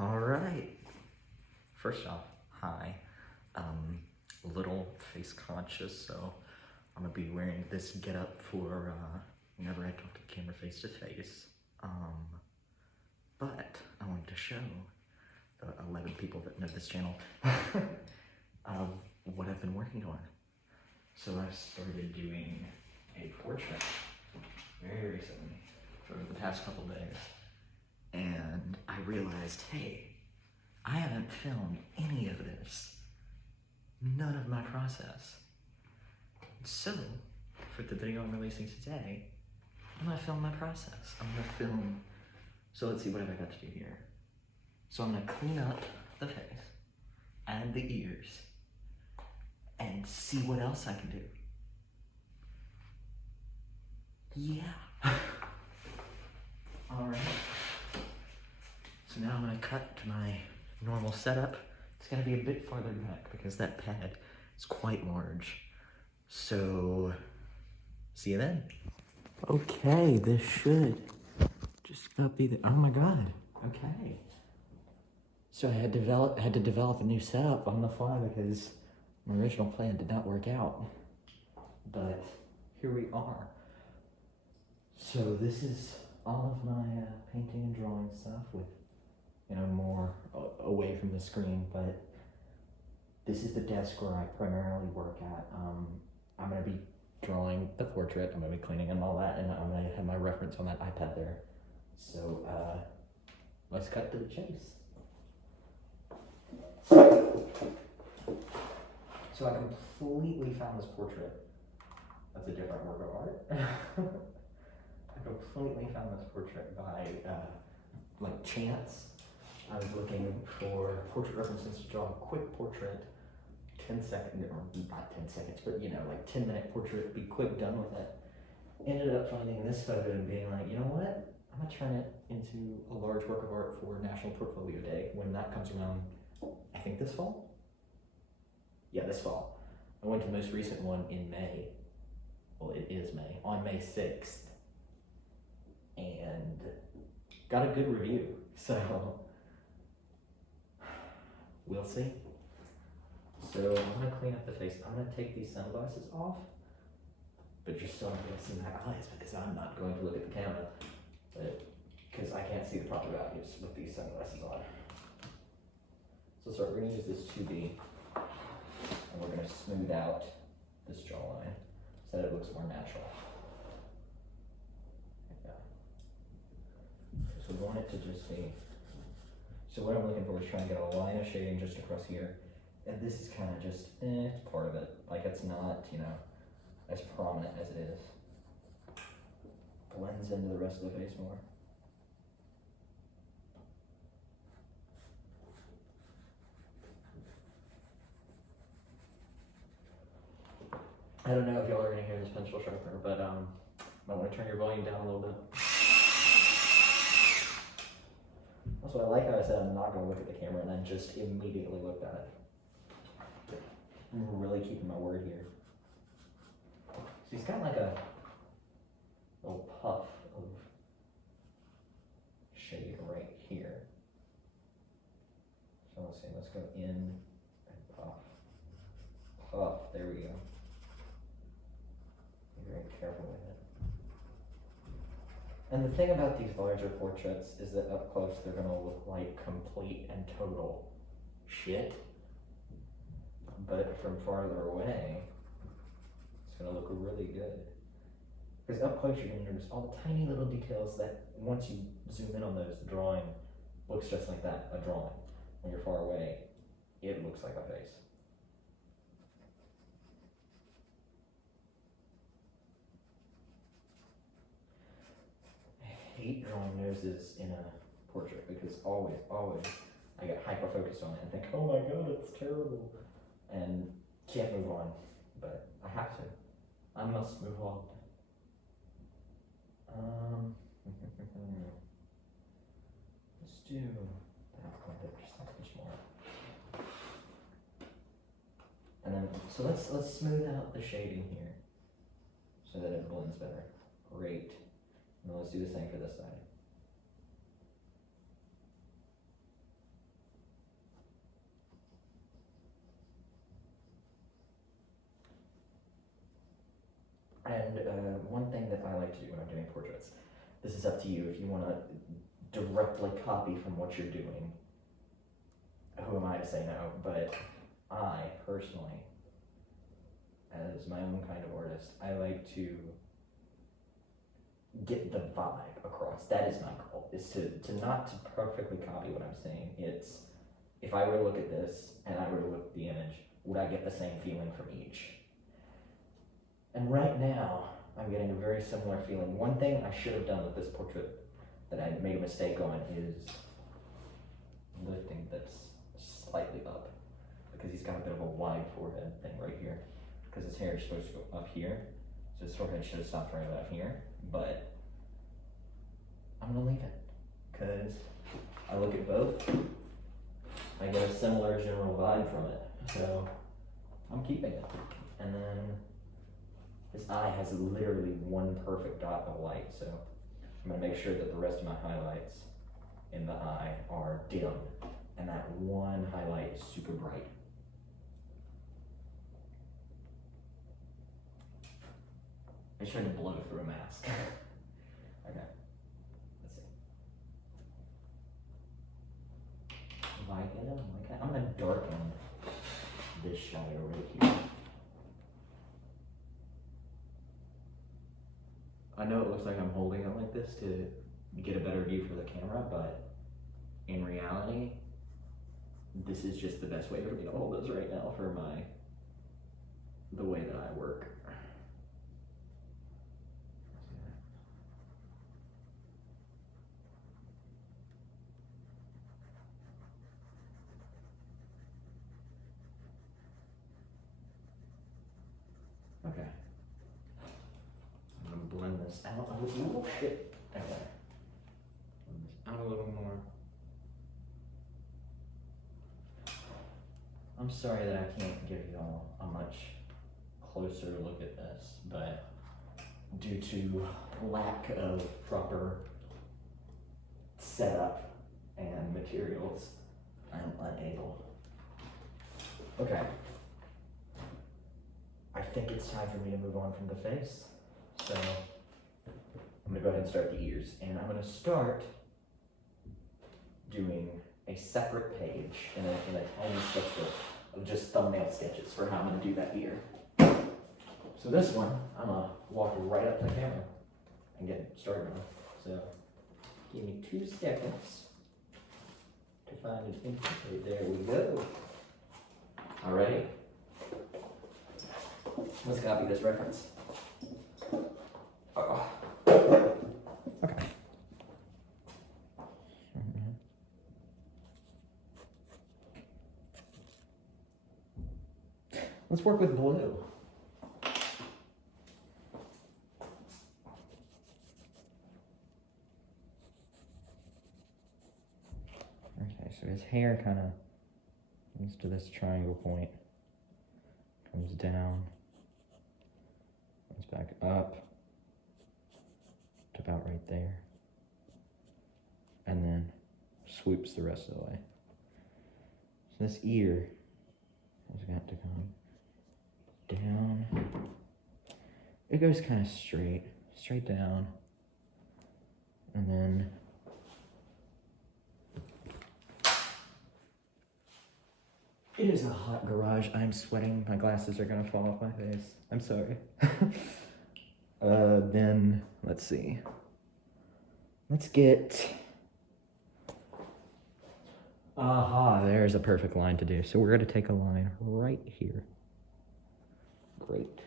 All right. First off, hi. A little face conscious, so I'm gonna be wearing this getup for whenever I talk to the camera face to face. But I wanted to show the 11 people that know this channel what I've been working on. So I started doing a portrait very recently, for the past couple days, and I realized, hey, I haven't filmed any of this. None of my process. So, for the video I'm releasing today, I'm gonna film my process. I'm gonna film, so let's see, what have I got to do here? So I'm gonna clean up the face, add the ears, and see what else I can do. Yeah. All right. So now I'm gonna cut to my normal setup. It's gonna be a bit farther back because that pad is quite large. So, see you then. Okay, this should just about be the, oh my God, okay. So I had to develop a new setup on the fly because my original plan did not work out. But here we are. So this is all of my painting and drawing stuff with, more away from the screen, but this is the desk where I primarily work at. I'm gonna be drawing the portrait, I'm gonna be cleaning and all that, and I'm gonna have my reference on that iPad there. So, let's cut to the chase. So I completely found this portrait. That's a different work of art. I completely found this portrait by, chance. I was looking for portrait references to draw a quick portrait, 10-second, or not 10 seconds, but 10-minute portrait, be quick, done with it. Ended up finding this photo and being like, you know what? I'm gonna turn it into a large work of art for National Portfolio Day when that comes around, I think this fall? Yeah, this fall. I went to the most recent one in May. Well, it is May, on May 6th. And got a good review, so we'll see. So I'm gonna clean up the face. I'm gonna take these sunglasses off, but you're still not gonna see my eyes because I'm not going to look at the camera, because I can't see the proper values with these sunglasses on. So we're gonna use this 2B, and we're gonna smooth out this jawline so that it looks more natural. So we want it to just be, so what I'm looking for is trying to get a line of shading just across here. And this is kind of just, part of it. Like it's not, as prominent as it is. Blends into the rest of the face more. I don't know if y'all are gonna hear this pencil sharpener, but might want to turn your volume down a little bit. Also, I like how I said I'm not going to look at the camera and then just immediately looked at it. I'm really keeping my word here. So he's got like a little puff of shade right here. So let's see, let's go in and puff. Puff, there we go. Be very careful with it. And the thing about these larger portraits is that up close they're gonna look like complete and total shit. But from farther away, it's gonna look really good. Because up close you're gonna notice all the tiny little details that once you zoom in on those, the drawing looks just like that, a drawing. When you're far away, it looks like a face. I hate drawing noses in a portrait because always, I get hyper-focused on it and think, oh my God, it's terrible. And can't move on, but I have to. I must move on. Let's do that just a touch more. And then, so let's smooth out the shading here so that it blends better. Great. And let's do the same for this side. And one thing that I like to do when I'm doing portraits, this is up to you if you want to directly copy from what you're doing. Who am I to say no? But I, personally, as my own kind of artist, I like to get the vibe across. That is my goal, is to not to perfectly copy what I'm saying. It's, if I were to look at this and I were to look at the image, would I get the same feeling from each? And right now, I'm getting a very similar feeling. One thing I should have done with this portrait that I made a mistake on is lifting this slightly up, because he's got a bit of a wide forehead thing right here, because his hair is supposed to go up here, so his forehead should have stopped right about here, but I'm gonna leave it, because I look at both, I get a similar general vibe from it, so I'm keeping it. And then his eye has literally one perfect dot of light, so I'm gonna make sure that the rest of my highlights in the eye are dim, and that one highlight is super bright. I tried to blow through a mask. Okay, let's see. Like it, I'm gonna darken this shadow right here. I know it looks like I'm holding it like this to get a better view for the camera, but in reality, this is just the best way for me to hold this right now for the way that I work. Okay. I'm gonna blend this out a little bit. Okay. Blend this out a little more. I'm sorry that I can't give you all a much closer look at this, but due to lack of proper setup and materials, I'm unable. Okay. I think it's time for me to move on from the face. So I'm gonna go ahead and start the ears, and I'm gonna start doing a separate page in a tiny sketchbook of just thumbnail sketches for how I'm gonna do that ear. So this one, I'm gonna walk right up to the camera and get started on. So give me 2 seconds to find an image. There we go. All right. Let's copy this reference. Oh. Okay. Let's work with blue. Okay, so his hair kind of comes to this triangle point, comes down, comes back up to about right there, and then swoops the rest of the way. So this ear has got to come down. It goes kind of straight down, and then it is a hot garage. I'm sweating. My glasses are gonna fall off my face. I'm sorry. Then let's see. Let's get. Aha, there's a perfect line to do. So we're gonna take a line right here. Great.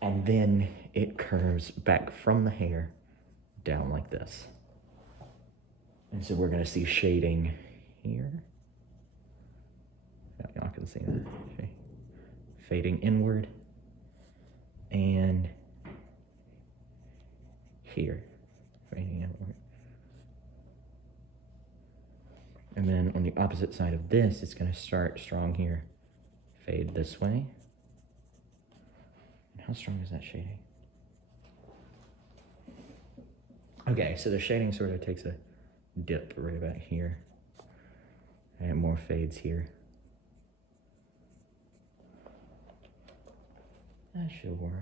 And then it curves back from the hair down like this. And so we're gonna see shading here. Yeah, y'all can see that. Okay. Fading inward. And here. Fading inward. And then on the opposite side of this, it's gonna start strong here. Fade this way. And how strong is that shading? Okay, so the shading sort of takes a dip right about here. And more fades here. That should work.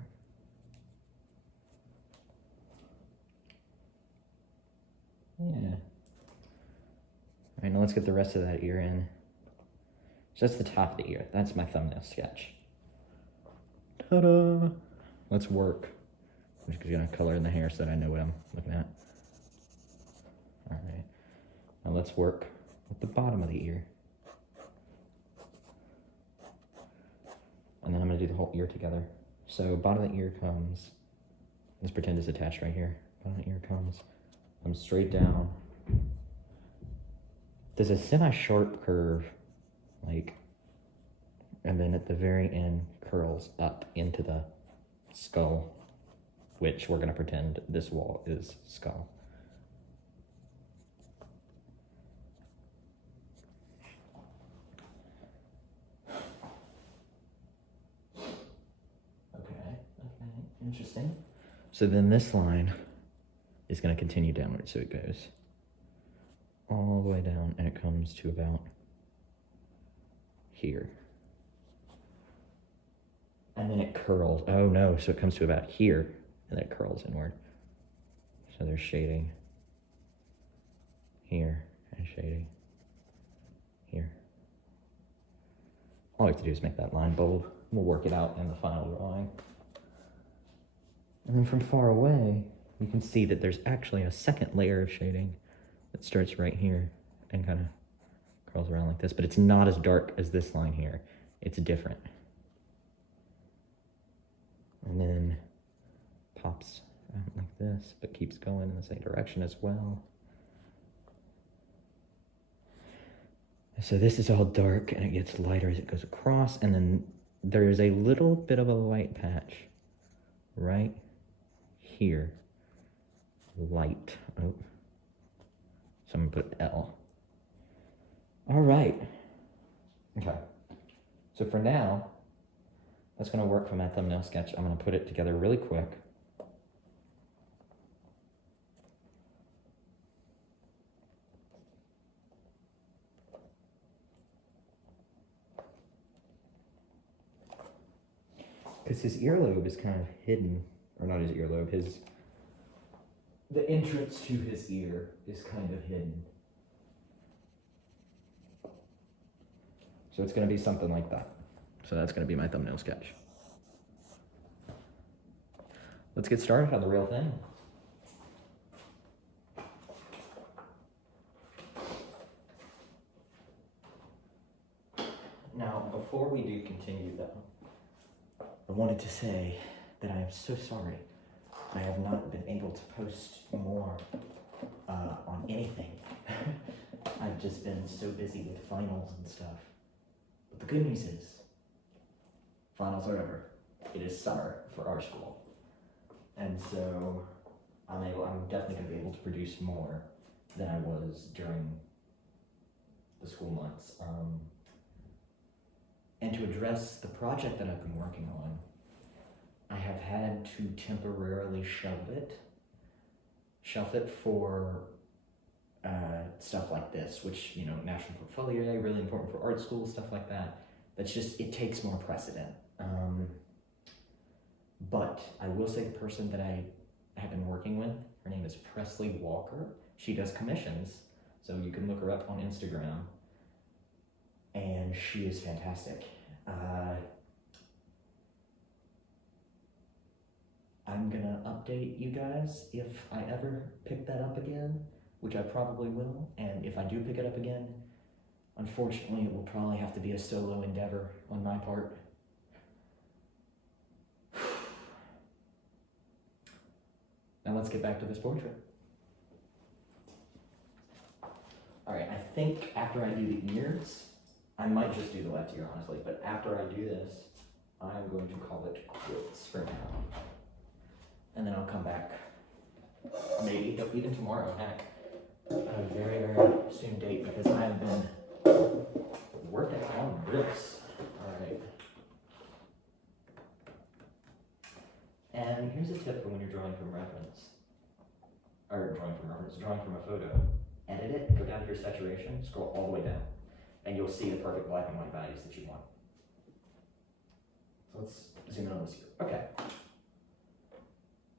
Yeah. All right, now let's get the rest of that ear in. Just the top of the ear. That's my thumbnail sketch. Ta-da! Let's work. I'm just gonna color in the hair so that I know what I'm looking at. All right. Now let's work with the bottom of the ear. And then I'm gonna do the whole ear together. So bottom of the ear comes, let's pretend it's attached right here. Bottom of the ear comes straight down. There's a semi-sharp curve, like, and then at the very end curls up into the skull, which we're gonna pretend this wall is skull. Okay, interesting. So then this line is gonna continue downward, so it goes all the way down and it comes to about here. And then it curls. Oh no, so it comes to about here and then it curls inward. So there's shading here and shading here. All I have to do is make that line bold. We'll work it out in the final drawing. And then from far away, you can see that there's actually a second layer of shading that starts right here and kind of curls around like this, but it's not as dark as this line here. It's different. And then pops out like this, but keeps going in the same direction as well. So this is all dark and it gets lighter as it goes across, and then there's a little bit of a light patch right here. Light. Oh. So I'm gonna put L. All right. Okay. So for now, that's gonna work for my thumbnail sketch. I'm gonna put it together really quick. Because his earlobe is kind of hidden, or not his earlobe, the entrance to his ear is kind of hidden. So it's gonna be something like that. So that's gonna be my thumbnail sketch. Let's get started on the real thing. Now, before we do continue though, I wanted to say that I am so sorry I have not been able to post more on anything. I've just been so busy with finals and stuff. But the good news is, finals are over. It is summer for our school. And so I'm definitely gonna be able to produce more than I was during the school months. And to address the project that I've been working on, I have had to temporarily shelf it for stuff like this, which, you know, National Portfolio Day, really important for art school, stuff like that. That's just, it takes more precedent. But I will say the person that I have been working with, her name is Presley Walker. She does commissions, so you can look her up on Instagram. And she is fantastic. I'm gonna update you guys if I ever pick that up again, which I probably will. And if I do pick it up again, unfortunately, it will probably have to be a solo endeavor on my part. Now let's get back to this portrait. All right, I think after I do the ears, I might just do the left ear, honestly, but after I do this, I'm going to call it quits for now. And then I'll come back, maybe even tomorrow, heck, at a very, very soon date, because I have been working on this. All right. And here's a tip for when you're drawing from reference, drawing from a photo. Edit it, go down to your saturation, scroll all the way down, and you'll see the perfect black and white values that you want. So let's zoom in on this here. Okay.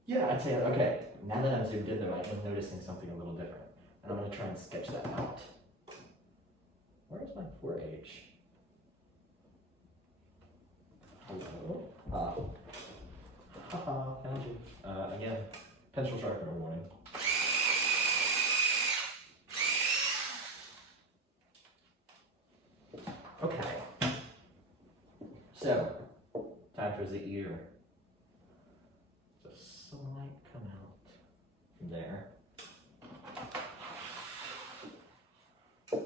Yeah, I'd say, okay, now that I'm zoomed in though, I am noticing something a little different. And I'm gonna try and sketch that out. Where's my 4H? Hello? Haha, found you. Again, pencil sharpener warning. Okay. So, time for the ear. Just slight come out from there. And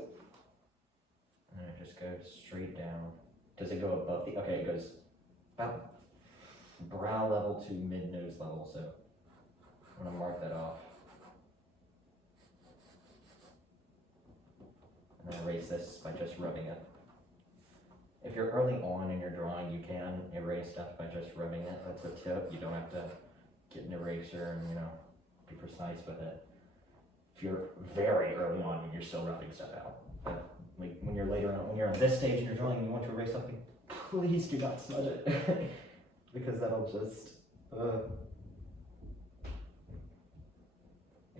it just goes straight down. Does it go above the, okay, it goes about brow level to mid nose level, so I'm gonna mark that off. And then erase this by just rubbing it. If you're early on in your drawing, you can erase stuff by just rubbing it. That's a tip. You don't have to get an eraser and, be precise with it. If you're very early on and you're still roughing stuff out. But like when you're later on, when you're on this stage in your drawing and you want to erase something, please do not smudge it. Because that'll just, I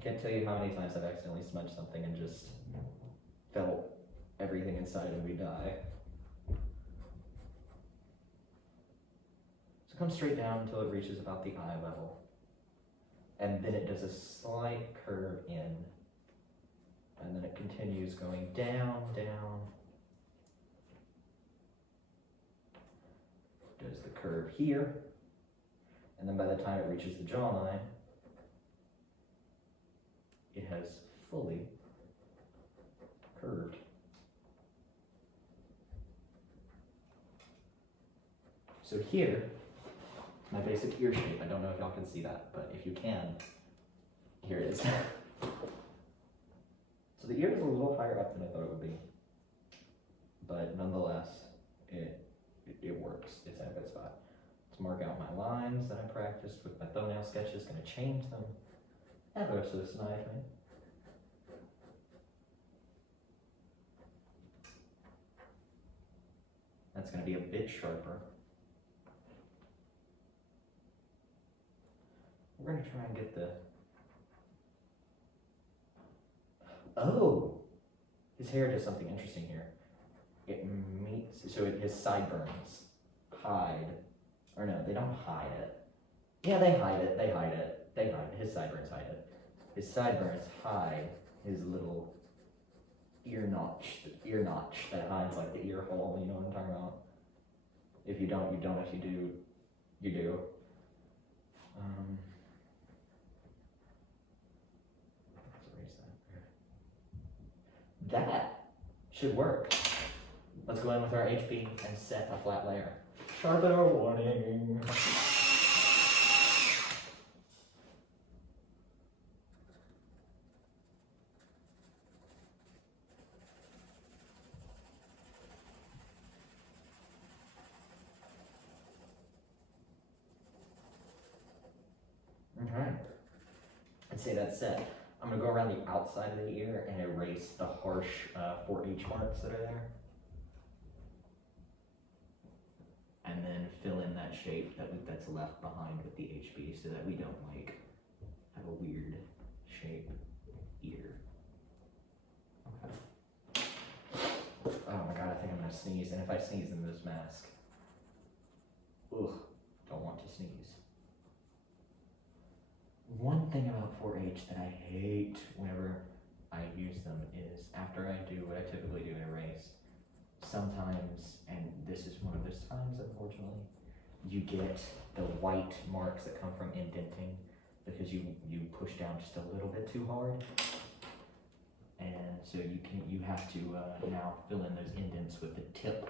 can't tell you how many times I've accidentally smudged something and just felt everything inside of me die. So come straight down until it reaches about the eye level. And then it does a slight curve in. And then it continues going down, down. Does the curve here. And then by the time it reaches the jawline, it has fully curved. So here, my basic ear shape. I don't know if y'all can see that, but if you can, here it is. So the ear is a little higher up than I thought it would be, but nonetheless, it works. It's in a good spot. Let's mark out my lines that I practiced with my thumbnail sketches. Going to change them ever so slightly. That's going to be a bit sharper. We're going to try and get the... Oh! His hair does something interesting here. It meets... So his sideburns hide... Or no, they don't hide it. Yeah, they hide it. They hide it. They hide it. His sideburns hide it. His sideburns hide his little ear notch that hides like the ear hole, you know what I'm talking about? If you don't, you don't. If you do, you do. Let's erase that. That should work. Let's go in with our HB and set a flat layer. Sharpener warning. Okay. I'd say that's set. I'm gonna go around the outside of the ear and erase the harsh 4H marks that are there. And then fill in that shape that's left behind with the HB so that we don't like have a weird shape ear. Okay. Oh my god, I think I'm gonna sneeze, and if I sneeze in this mask, ugh, don't want to sneeze. One thing about 4H that I hate whenever I use them is after I do what I typically do in erase, sometimes, and this is one of those times unfortunately, you get the white marks that come from indenting because you push down just a little bit too hard. And so you have to now fill in those indents with the tip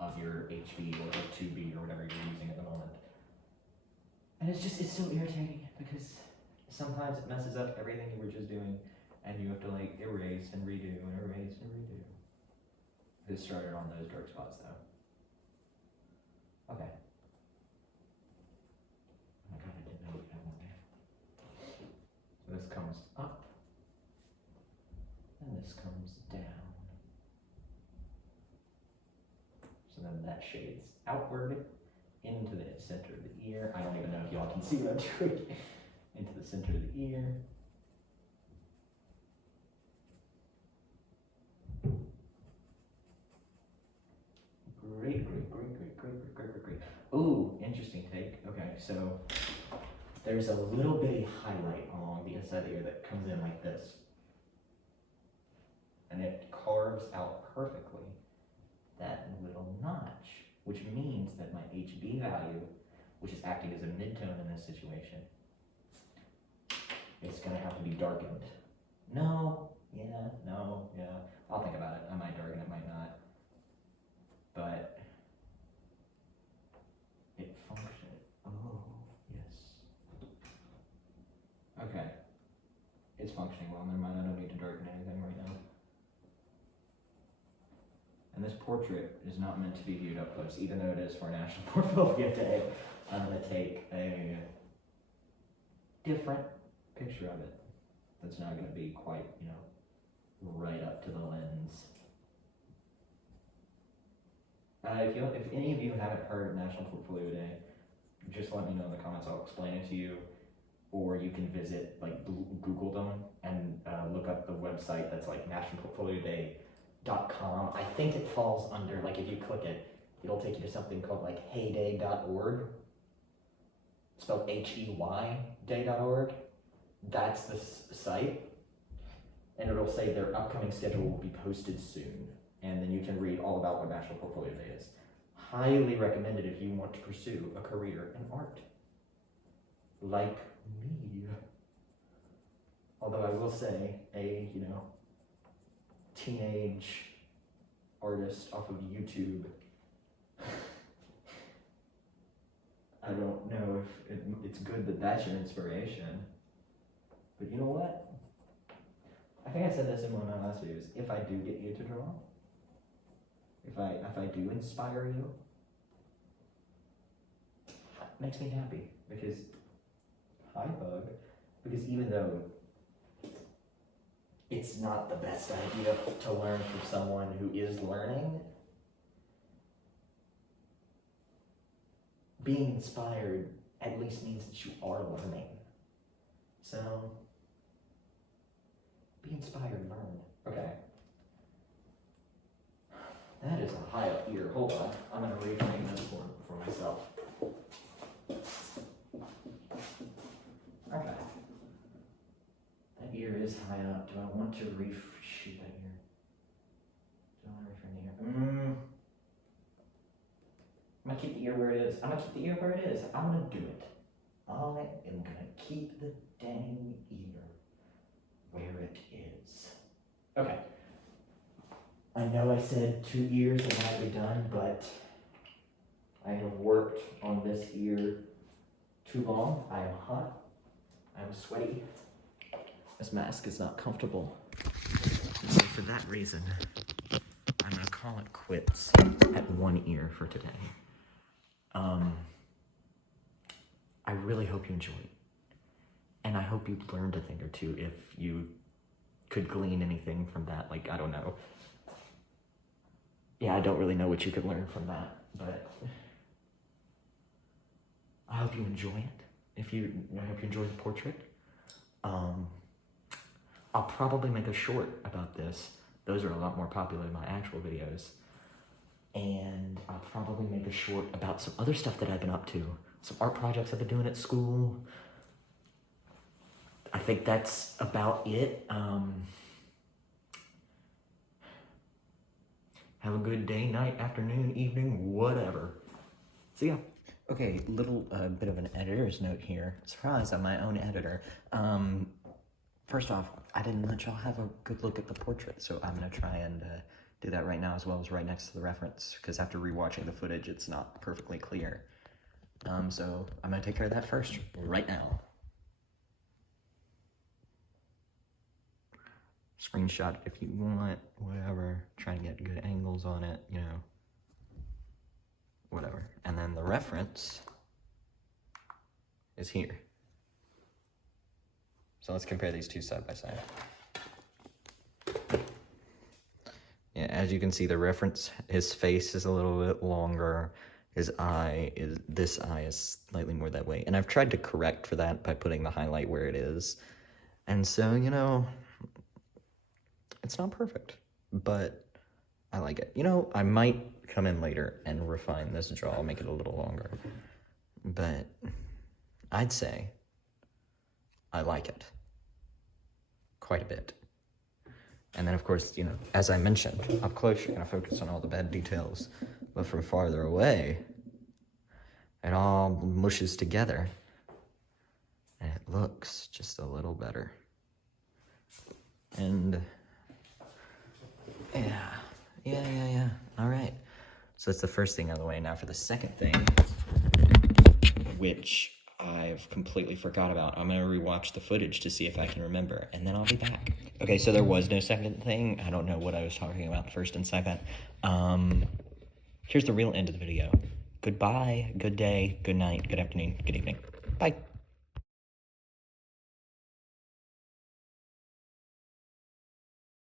of your HB or the 2B or whatever you're using at the moment. And it's so irritating because sometimes it messes up everything you were just doing and you have to like erase and redo and erase and redo. It started on those dark spots though. Okay. Oh my god, I didn't know we had one there. So this comes up and this comes down. So then that shades outward into the center of the ear. I don't even know if y'all can see what I'm doing. Into the center of the ear. so there's a little bitty highlight along the inside of the ear that comes in like this. And it carves out perfectly that little notch, which means that my HB value, which is acting as a midtone in this situation, it's gonna have to be darkened. No, yeah, no, yeah. I'll think about it. I might darken it, might not. But it functioned. Oh, yes. Okay. It's functioning well. Never mind, I don't need to darken anything right now. And this portrait is not meant to be viewed up close, even though it is for National Portfolio Day. I'm gonna take a different picture of it. That's not gonna be quite, right up to the lens. If any of you haven't heard of National Portfolio Day, just let me know in the comments. I'll explain it to you, or you can visit, Google them and look up the website that's nationalportfolioday.com. I think it falls under, if you click it, it'll take you to something called heyday.org, spelled H-E-Y, day.org. That's the site, and it'll say their upcoming schedule will be posted soon. And then you can read all about what National Portfolio Day is. Highly recommended if you want to pursue a career in art. Like me. Although I will say, a teenage artist off of YouTube, I don't know if it's good that that's your inspiration. But you know what? I think I said this in one of my last videos. If I do get you to draw, if I do inspire you, it makes me happy. Because, hi Bug, because even though it's not the best idea to learn from someone who is learning, being inspired at least means that you are learning. So, be inspired, learn. Okay. That is a high up ear. Hold on. I'm going to reframe this for myself. Okay. That ear is high up. Do I want to reshoot that ear? Do I want to reframe the ear? I'm going to keep the ear where it is. I'm going to keep the ear where it is. I'm going to do it. I am going to keep the dang ear where it is. Okay. I know I said 2 ears and I'd be done, but I have worked on this ear too long. I am hot. I'm sweaty. This mask is not comfortable. So for that reason, I'm gonna call it quits at 1 ear for today. I really hope you enjoyed it. And I hope you learned a thing or two if you could glean anything from that. I don't know. Yeah, I don't really know what you could learn from that, but I hope you enjoy it. I hope you enjoy the portrait. I'll probably make a short about this. Those are a lot more popular than my actual videos. And I'll probably make a short about some other stuff that I've been up to. Some art projects I've been doing at school. I think that's about it. Have a good day, night, afternoon, evening, whatever. See ya. Okay, little bit of an editor's note here. Surprise, I'm my own editor. First off, I didn't let y'all have a good look at the portrait, so I'm gonna try and do that right now, as well as right next to the reference, because after rewatching the footage, it's not perfectly clear. So I'm gonna take care of that first, right now. Screenshot if you want, whatever. Try and get good angles on it, whatever. And then the reference is here. So let's compare these two side by side. Yeah, as you can see, the reference, his face is a little bit longer. This eye is slightly more that way. And I've tried to correct for that by putting the highlight where it is. And so, it's not perfect, but I like it. I might come in later and refine this draw, make it a little longer. But I'd say I like it quite a bit. And then, of course, you know, as I mentioned, up close, you're going to focus on all the bad details. But from farther away, it all mushes together. And it looks just a little better. And, yeah. All right. So that's the first thing out of the way. Now for the second thing, which I've completely forgot about. I'm going to rewatch the footage to see if I can remember, and then I'll be back. Okay, so there was no second thing. I don't know what I was talking about first and second. Here's the real end of the video. Goodbye, good day, good night, good afternoon, good evening. Bye.